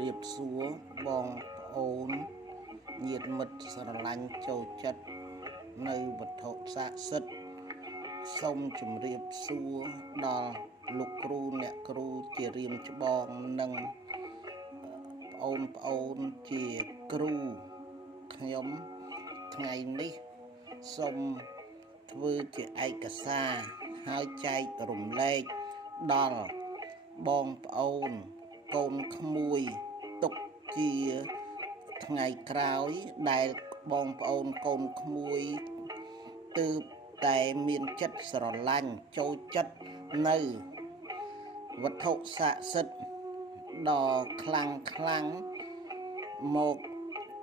រៀបសួរបងប្អូនញាតិមិត្តស្រឡាញ់ចូលចិត្តនៅវត្ថុស័ក្តិសិទ្ធិសូមជម្រាបសួរដល់លោកគ្រូអ្នកគ្រូជារៀមច្បងនិងប្អូនជាគ្រូខ្ញុំថ្ងៃនេះសូមធ្វើជាឯកសារហើយចែករំលែកដល់បងប្អូនកូនក្មួយទុកជាថ្ងៃក្រោយដែលបងប្អូនកូនក្មួយទើបតែមានចិត្តស្រឡាញ់ចូលចិត្តនៅវត្ថុស័ក្តិសិទ្ធិដ៏ខ្លាំងមក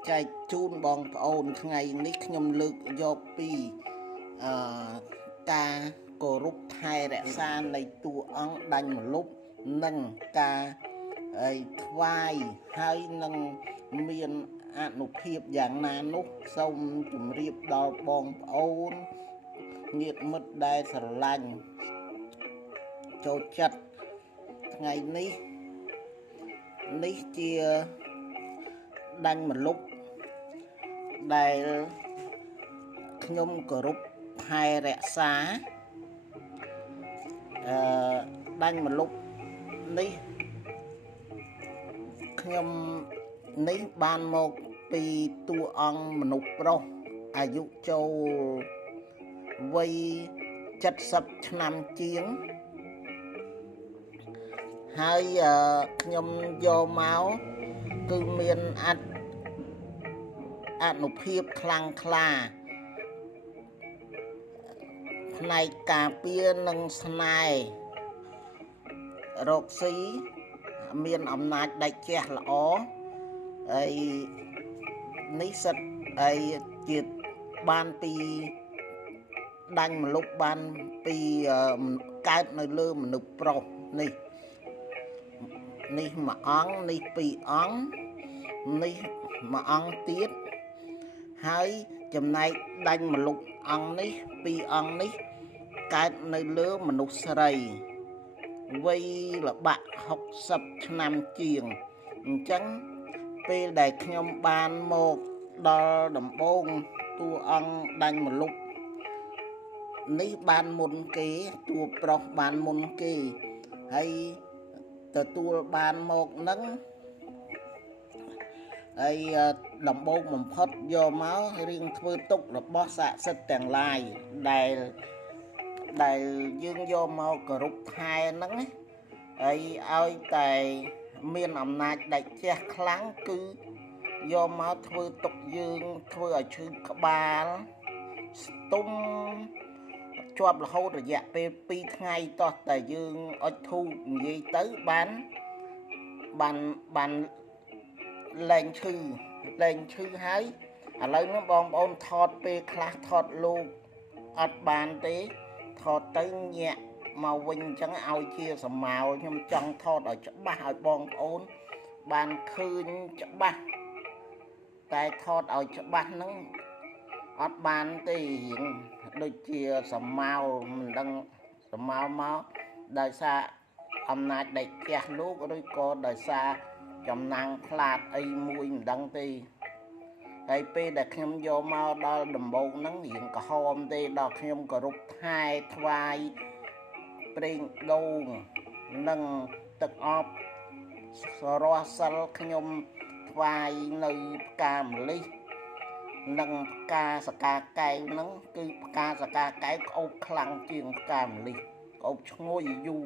ចែកជូនបងប្អូនថ្ងៃនេះខ្ញុំលើកយកពីការគោរពថែរក្សានៃតួអង្គដាច់ម្លប់និងការថ្វាយហើយនឹងមានអនុភាពយ៉ាងណានោះសូមជម្រាបដល់បងប្អូនញាតិមិត្តដែលស្រឡាញ់ចូលចិត្តថ្ងៃនេះជាដាច់ម្លប់ដែលខ្ញុំគោរពថែរក្សាដាច់ម្លប់នេះខ្ញុំនេះបានមកពីតួអង្គមនុស្សប្រុសអាយុចូលវ័យ70ឆ្នាំជាងហើយខ្ញុំយកមកគឺមានអនុភាពខ្លាំងក្លាផ្នែកការពារនិងស្នេហ៍រកស៊ីមានអំណាចដាច់ជះល្អហើយនេះសិតហើយជាបានពីដាញ់ម្លប់បានពីកើតនៅលើមនុស្សប្រុសនេះមួយអង្គនេះពីរអង្គនេះមួយអង្គទៀតហើយចំណែកដាញ់ម្លប់អង្គនេះពីរអង្គនេះកើតនៅលើមនុស្សស្រីវ័យល្បាក់60ឆ្នាំជាងអញ្ចឹងពេលដែលខ្ញុំបានមកដល់ដំបូងតួអង្គដាញ់ម្លប់នេះបានមុនគេតួប្រុសបានមុនគេហើយទទួលបានមកនឹងហើយដំបូងបំផុតយកមករៀងធ្វើទុករបស់ស័ក្តិសិទ្ធិទាំងឡាយដែលយើងយកមកគោរពថែហ្នឹងហើយឲ្យតែមានអំណាចដាច់ជះខ្លាំងគឺយកមកធ្វើទុកយើងធ្វើឲ្យឈឺក្បាលស្ទុំជាប់រហូតរយៈពេល2ថ្ងៃតោះតែយើងអុជធូបនិយាយទៅបានលែងឈឺហើយឥឡូវនេះបងប្អូនថតពេលខ្លះថតលោកអត់បានទេថតទៅញាក់មកវិញអញ្ចឹងឲ្យជាសម្មាលខ្ញុំចង់ថតឲ្យច្បាស់ឲ្យបងប្អូនបានឃើញច្បាស់តែថតឲ្យច្បាស់ហ្នឹងអត់បានទេរៀងដូចជាសម្មាលមិនដឹងសម្មាលមកដោយសារអំណាចដៃផ្ទះលោកឬក៏ដោយសារចំណាំងផ្លាតអីមួយមិនដឹងទេហើយពេលដែលខ្ញុំយកមកដល់ដំបូងហ្នឹងរៀងក្រហមទេដល់ខ្ញុំគោរពថែថ្វាយប្រេងដូងនិងទឹកអប់សរសសិលខ្ញុំថ្វាយនៅផ្កាម្លិះនិងផ្កាសកាកែវហ្នឹងគឺផ្កាសកាកែវក្អូបខ្លាំងជាងផ្កាម្លិះក្អូបឈ្ងុយយូរ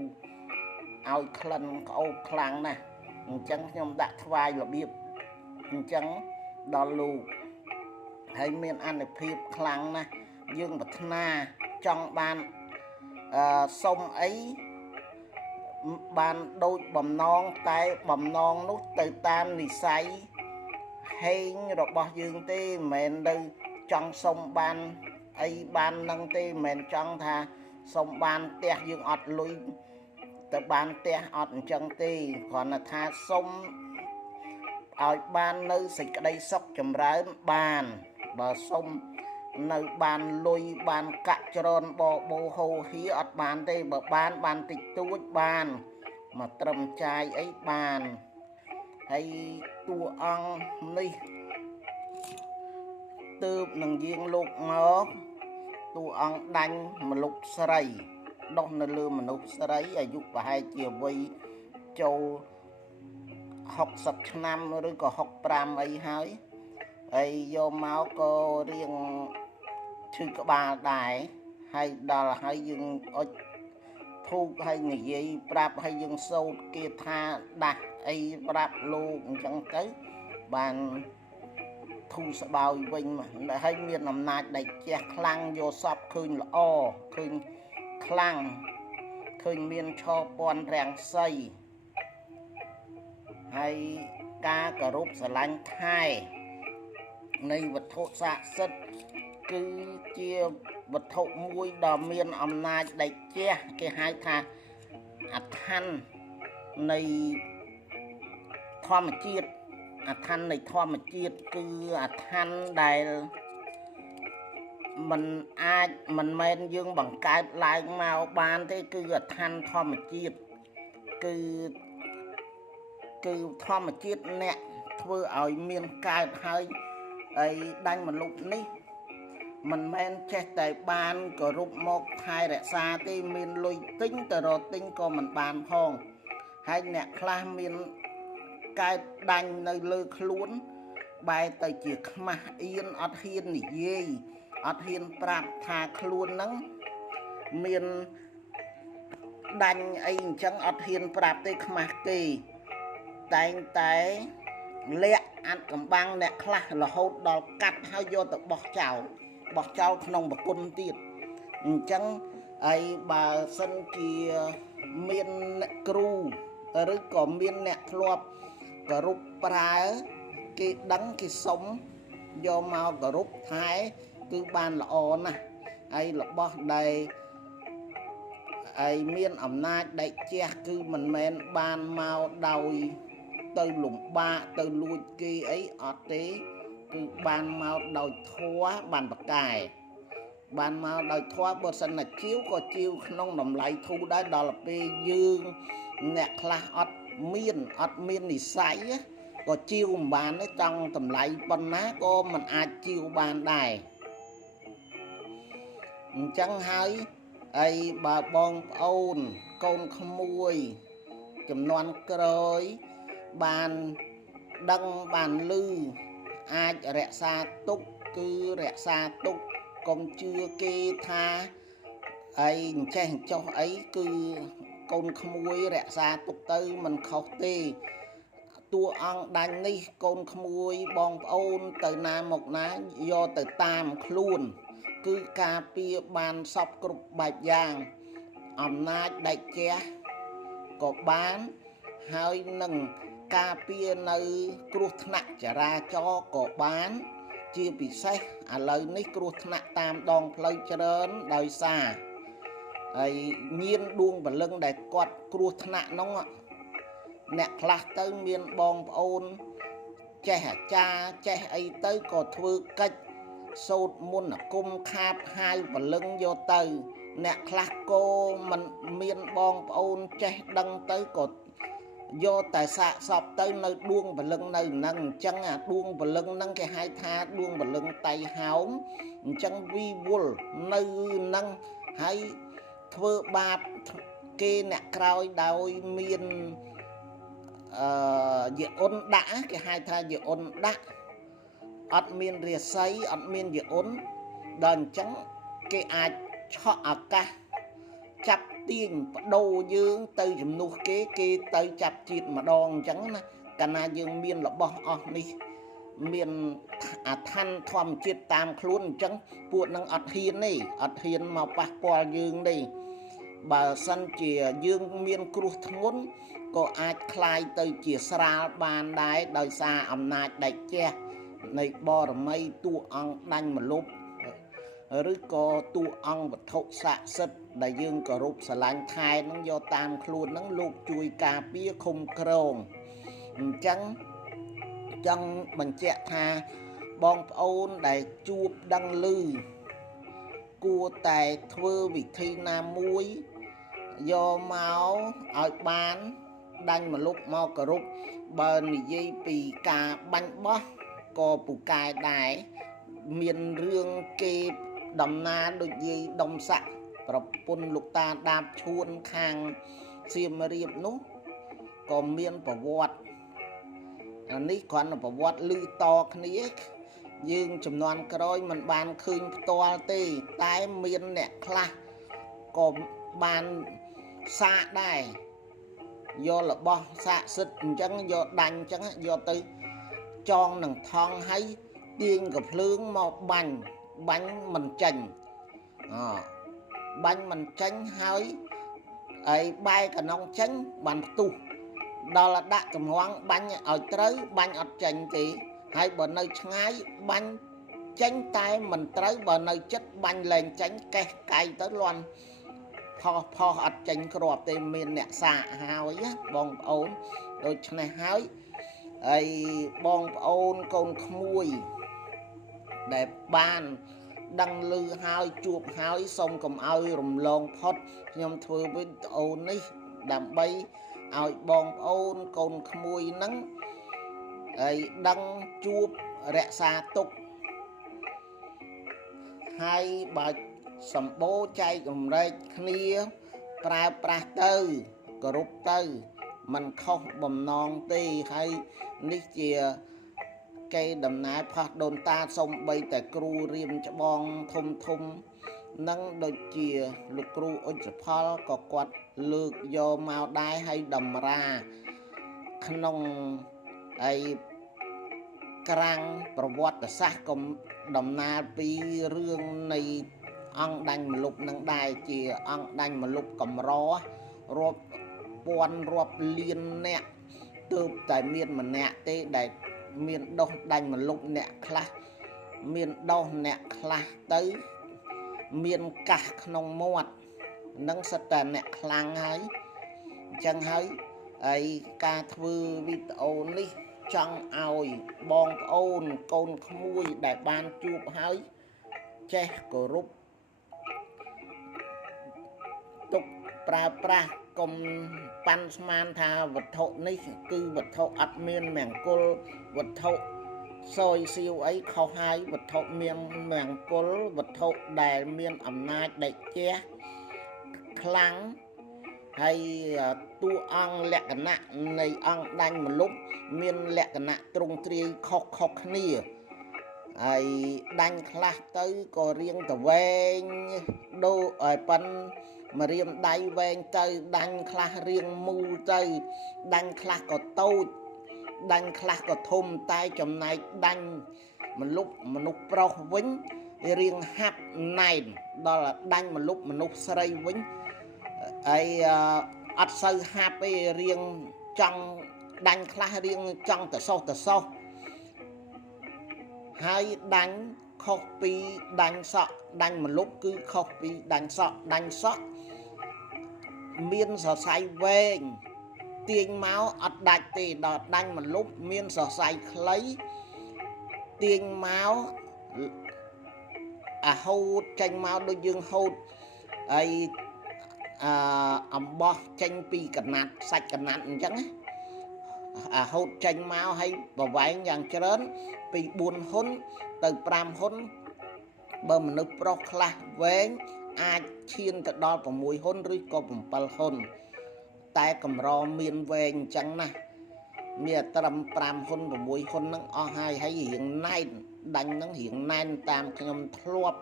ឲ្យក្លិនក្អូបខ្លាំងណាស់អញ្ចឹងខ្ញុំដាក់ថ្វាយរបៀបអញ្ចឹងដល់លោកហើយមានអានុភាពខ្លាំងណាស់យើងប្រាថ្នាចង់បានសុំអីបានដូចបំណងតែបំណងនោះទៅតាមនិស្ស័យហេងរបស់យើងទេមិនមែនទៅចង់សុំបានអីបាននឹងទេមិនមែនចង់ថាសុំបានផ្ទះយើងអត់លុយទៅបានផ្ទះអត់អញ្ចឹងទេគ្រាន់តែថាសុំឲ្យបាននៅសេចក្តីសុខចម្រើនបានបើសុំនៅបានលុយបានកាក់ច្រនបបោហោហៀអត់បានទេបើបានតិចតួចបានមកត្រឹមចាយអីបាន ហើយតួអង្គនេះទើបនឹងយាងលោកមកតួអង្គដាញ់មនុស្សស្រីដុះនៅលើមនុស្សស្រីអាយុប្រហែលជាវ័យចូល60ឆ្នាំឬក៏65អីហើយយកមកក៏រៀងឈឺក្បាលដែរហើយដល់ហើយយើងអុជធូបហើយនិយាយប្រាប់ហើយយើងសូត្រគាថាដាស់អីប្រាប់លោកអញ្ចឹងទៅបានធូរស្បើយវិញហើយមានអំណាចដៃជះខ្លាំងយកសពឃើញល្អឃើញខ្លាំងឃើញមានឆោពន់រាំងសីហើយការគោរពស្រឡាញ់ថែនៃវត្ថុស័ក្តិសិទ្ធិគឺជាវត្ថុមួយដ៏មានអំណាចដៃជះគេហៅថាអដ្ឋាននៃធម្មជាតិអដ្ឋាននៃធម្មជាតិគឺអដ្ឋានដែលมันអាចមិនមែនយើងបង្កើតឡើងមកបានទេគឺអដ្ឋានធម្មជាតិគឺធម្មជាតិអ្នកធ្វើឲ្យមានកើតហើយដាញ់មនុស្សនេះមិនមែនចេះតែបានគោរពមកថែរក្សាទេមានលុយទិញទៅរកទិញក៏មិនបានផងហើយអ្នកខ្លះមានកើតដាញ់នៅលើខ្លួនបែរទៅជាខ្មាស់អៀនអត់ហ៊ាននិយាយអត់ហ៊ានប្រាប់ថាខ្លួនហ្នឹងមានដាញ់អីអញ្ចឹងអត់ហ៊ានប្រាប់ទេខ្មាស់ទេតែងតែលាក់អាត់កំបាំងអ្នកខ្លះរហូតដល់កាត់ហើយយកទៅបោះចោលក្នុងបគុណទៀតអញ្ចឹងហើយបើសិនជាមានអ្នកគ្រូឬក៏មានអ្នកធ្លាប់គោរពប្រើគេដឹងគេសុំយកមកគោរពថែគឺបានល្អណាស់ហើយរបស់ដែលមានអំណាចដៃជះគឺមិនមែនបានមកដោយទៅលំបាកទៅលួចគេអីអត់ទេគឺបានមកដោយធម៌បានប្រកែបានមកដោយធម៌បើសិនតែជីវក៏ជីវក្នុងតម្លៃធូរដែរដល់ពេលយើងអ្នកខ្លះអត់មាននិស័យក៏ជីវមិនបានទេចង់តម្លៃប៉ុណ្ណាក៏មិនអាចជីវបានដែរអញ្ចឹងហើយបើបងប្អូនកូនក្មួយចំនួនក្រោយបានដឹងបានឮអាចរក្សាទុកគឺរក្សាទុកកុំជឿគេថាអញ្ចេះអញ្ចោះអីគឺកូនក្មួយរក្សាទុកទៅមិនខុសទេតួអង្គដាញ់នេះកូនក្មួយបងប្អូនទៅណាមកណាយកទៅតាមខ្លួនគឺការពារបានសពគ្រប់បែបយ៉ាងអំណាចដៃជះក៏បានហើយនឹងការពារនៅគ្រោះថ្នាក់ចរាចរណ៍ក៏បានជាពិសេសឥឡូវនេះគ្រោះថ្នាក់តាមដងផ្លូវច្រើនដោយសារហើយញៀនដួងព្រលឹងដែលគាត់គ្រោះថ្នាក់នោះអ្នកខ្លះទៅមានបងប្អូនចេះអាចារ្យចេះអីទៅក៏ធ្វើកិច្ចសូត្រមន្តអាគមខាបហាវព្រលឹងយកទៅអ្នកខ្លះក៏មិនមានបងប្អូនចេះដឹងទៅក៏យកតែសាកសពទៅនៅដួងព្រលឹងនៅហ្នឹងអញ្ចឹងអាដួងព្រលឹងហ្នឹងគេហៅថាដួងព្រលឹងតៃហោមអញ្ចឹងវិវល់នៅហ្នឹងហើយធ្វើបាបគេអ្នកក្រោយដោយមានយអ៊ុនដាក់គេហៅថាយអ៊ុនដាក់អត់មានរាសីអត់មានយអ៊ុនដល់អញ្ចឹងគេអាចឆក់ឱកាសចាប់ទាញបដូរយើងទៅជំនួសគេទៅចាប់ជាតិម្ដងអញ្ចឹងណាកាលណាយើងមានរបស់អស់នេះមានអាឋានធម្មជាតិតាមខ្លួនអញ្ចឹងពួកនឹងអត់ហ៊ានទេអត់ហ៊ានមកប៉ះពាល់យើងទេបើសិនជាយើងមានគ្រោះធ្ងន់ក៏អាចคลายទៅជាស្រាលបានដែរដោយសារអំណាចដៃជះនៃបរមីតួអង្គដាញ់មលុបឬក៏តួអង្គវត្ថុស័ក្តិសិទ្ធិដែលយើងគោរពស្រឡាញ់ថែនឹងយកតាមខ្លួននឹងលោកជួយការពារឃុំក្រងអញ្ចឹងចង់បញ្ជាក់ថាបងប្អូនដែលជួបដឹងឮគួរតែធ្វើវិធីណាមួយយកមកឲ្យបាន ដាញ់មកលុបមកគោរពបើនិយាយពីការបាញ់បោះក៏ពូកែដែរមានរឿងគេដំណើរដូចយាយដុំស័កប្រពន្ធលោកតាដាបឈួនខាងសៀមរាបនោះក៏មានប្រវត្តិអានេះគ្រាន់តែប្រវត្តិឮតគ្នាយើងចំនួនក្រោយមិនបានឃើញផ្ទាល់ទេតែមានអ្នកខ្លះក៏បានសាកដែរយករបស់សាកសិទ្ធអញ្ចឹងយកដាញ់អញ្ចឹងយកទៅចងនឹងថងហើយទាញកំភ្លើងមកបាញ់មិនចាញ់បាញ់មិនចាញ់ហើយហើយបែកកណុងចាញ់បានផ្ទុះដល់ដាក់កំងបាញ់ឲ្យត្រូវបាញ់អត់ចាញ់ទេហើយបើនៅឆ្ងាយបាញ់ចាញ់តែមិនត្រូវបើនៅចិត្តបាញ់លែងចាញ់កេះកាយទៅលាន់ផុសអត់ចាញ់គ្រាប់ទេមានអ្នកសាកហើយបងប្អូនដូច្នេះហើយហើយបងប្អូនកូនក្មួយដែលបានដឹងឮហើយជួបហើយសូមកុំឲ្យរំលងផុតខ្ញុំធ្វើវីដេអូនេះដើម្បីឲ្យបងប្អូនកូនក្មួយហ្នឹងហើយដឹងជួបរក្សាទុកហើយបើសម្បូរចែករំលែកគ្នាប្រើប្រាស់ទៅគោរពទៅมันខុសបំណងទេហើយនេះជាគេដំណើរផាសដូនតាសំបីតែគ្រូរៀមច្បងធំនឹងដូចជាលោកគ្រូអុចសផលក៏គាត់លើកយកមកដែរហើយតម្រាក្នុងឯក្រាំងប្រវត្តិសាស្ត្រក៏ដំណើរពីរឿងនៃអង្គដាញ់មលុបនឹងដែរជាអង្គដាញ់មលុបកម្ររាប់ពាន់រាប់លានអ្នកទើបតែមានម្នាក់ទេដែលមានដោះដាញ់មលុបអ្នកខ្លះមានដោះអ្នកខ្លះទៅមានកាសក្នុងមាត់នឹងសិតតែអ្នកខ្លាំងហើយអញ្ចឹងហើយហើយការធ្វើវីដេអូនេះចង់ឲ្យបងប្អូនកូនក្មួយដែលបានជួបហើយចេះគោរពទុកប្រើប្រាស់កុំប៉ាន់ស្មានថាវត្ថុនេះគឺវត្ថុអត់មានមង្គលវត្ថុសយសៀវអីខុសហើយវត្ថុមានមង្គលវត្ថុដែលមានអំណាចដេកជះខ្លាំងហើយតួអង្គលក្ខណៈនៃអង្គដាញ់មលុបមានលក្ខណៈទ្រង់ទ្រាយខុសគ្នាហើយដាញ់ខ្លះទៅក៏រៀងទៅវែងដូរឲ្យប៉ិនមករៀមដៃវែងទៅដាញ់ខ្លះរៀងមូលទៅដាញ់ខ្លះក៏តូចដាញ់ខ្លះក៏ធំតែចំណែកដាញ់មលុបមនុស្សប្រុសវិញរៀងហាប់ណែនដល់ដាញ់មលុបមនុស្សស្រីវិញហើយអត់សូវហាប់ទេរៀងចង់ដាញ់ខ្លះរៀងចង់តសោះហើយដាញ់ខុសពីដាញ់សក់ដាញ់មលុបគឺខុសពីដាញ់សក់មានសរសៃវែងទាញមកអត់ដាច់ទេដល់ដាញ់មលុបមានសរសៃខ្លីទាញមកហូតចេញមកដូចយើងហូតហើយអំបោះចេញពីកណាត់សាច់កណាត់អញ្ចឹងហូតចេញមកហើយប្រវែងយ៉ាងច្រើនពី4ហ៊ុនទៅ5ហ៊ុនបើមនុស្សប្រុសខ្លះវែងអាចឈានទៅដល់6ហ៊ុនឬក៏7ហ៊ុនតែកម្រមានវែងអញ្ចឹងណាមានត្រឹម5ហ៊ុន6ហ៊ុនហ្នឹងអស់ហើយរៀងណែនដាញ់ហ្នឹងរៀងណែនតាមខ្ញុំធ្លាប់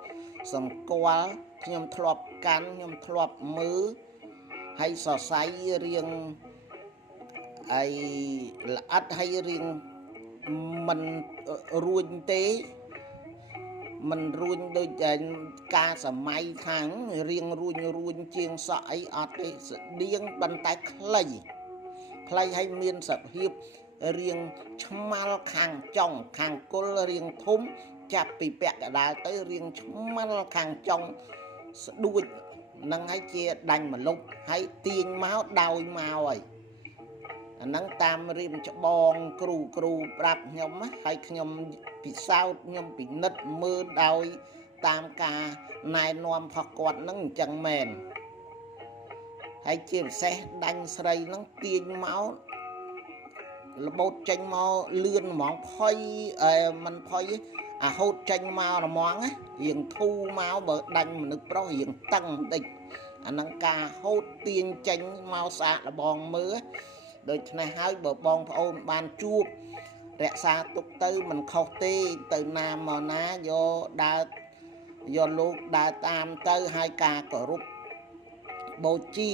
សម្គាល់ខ្ញុំធ្លាប់កាន់ខ្ញុំធ្លាប់មើលហើយសរសៃរៀងអីល្អិតហើយរៀងមិនរួញទេមិនរួញដូចការសម័យខាងរៀងរួញជាងសក់អីអត់ទេស្តៀងប៉ុន្តែខ្លីហើយមានសភាពរៀងឆ្មាល់ខាងចុងខាងគល់រៀងធំចាប់ពីពាក់កណ្ដាលទៅរៀងឆ្មាល់ខាងចុងស្ដួចនឹងហើយជាដាញ់មលុបហើយទាញមកដោយមកហើយអាហ្នឹងតាមរៀមច្បងគ្រូប្រាប់ខ្ញុំហើយខ្ញុំពិសោធន៍ខ្ញុំពិនិត្យមើលដោយតាមការណែនាំរបស់គាត់ហ្នឹងអញ្ចឹងមែន ហើយជាពិសេសដាញ់ស្រីហ្នឹងទាញមករបូតចេញមកលឿនហ្មងផុយមិនផុយអាហូតចេញមករមងរៀងធូរមកបើដាញ់មនុស្សប្រុសរៀងតឹងបន្តិចអានឹងការហូតទាញចេញមកស្អាតលបងមើលដូច្នេះហើយបើបងប្អូនបានជួបរក្សាទុកទៅមិនខុសទេទៅណាមកណាយកលោកដើរតាមទៅហើយការគោរពបូជា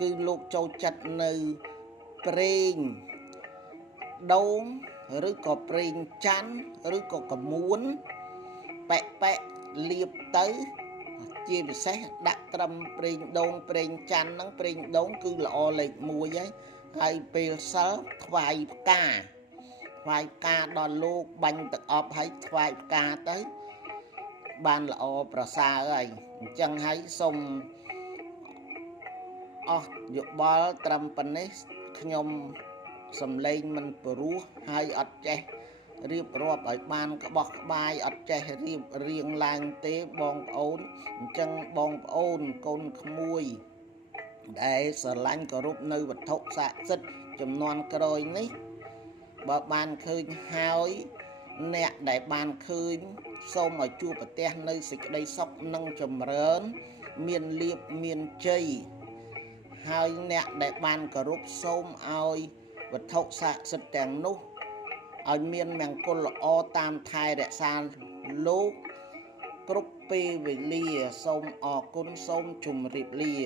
គឺលោកចូលចិត្តនៅប្រេងដូងឬក៏ប្រេងច័ន្ទឬក៏កមួនប៉ែលាបទៅជាពិសេសដាក់ត្រឹមប្រេងដូងប្រេងច័ន្ទហ្នឹងប្រេងដូងគឺល្អលេខ1ហើយពេលសិលថ្វាយផ្កាដល់លោកបាញ់ទឹកអប់ហើយថ្វាយផ្កាទៅបានល្អប្រសើរហើយអញ្ចឹងហើយសូមអស់យោបល់ត្រឹមប៉ុណ្ណេះខ្ញុំសំឡេងមិនព្រោះហើយអត់ចេះរៀបរាប់ឲ្យបានក្បោះក្បាយអត់ចេះរៀបរៀងឡើងទេបងប្អូនអញ្ចឹងបងប្អូនកូនក្មួយដែលស្រឡាញ់គោរពនៅវត្ថុស័ក្តិសិទ្ធិចំនួនក្រោយនេះបើបានឃើញហើយអ្នកដែលបានឃើញសូមឲ្យជួបប្រទះនៅសេចក្តីសុខនិងចម្រើនមានលាភមានជ័យហើយអ្នកដែលបានគោរពសូមឲ្យវត្ថុស័ក្តិសិទ្ធិទាំងនោះឲ្យមានមង្គលល្អតាមថែរក្សាលោកគ្រប់ពេលវេលាសូមអរគុណសូមជម្រាបលា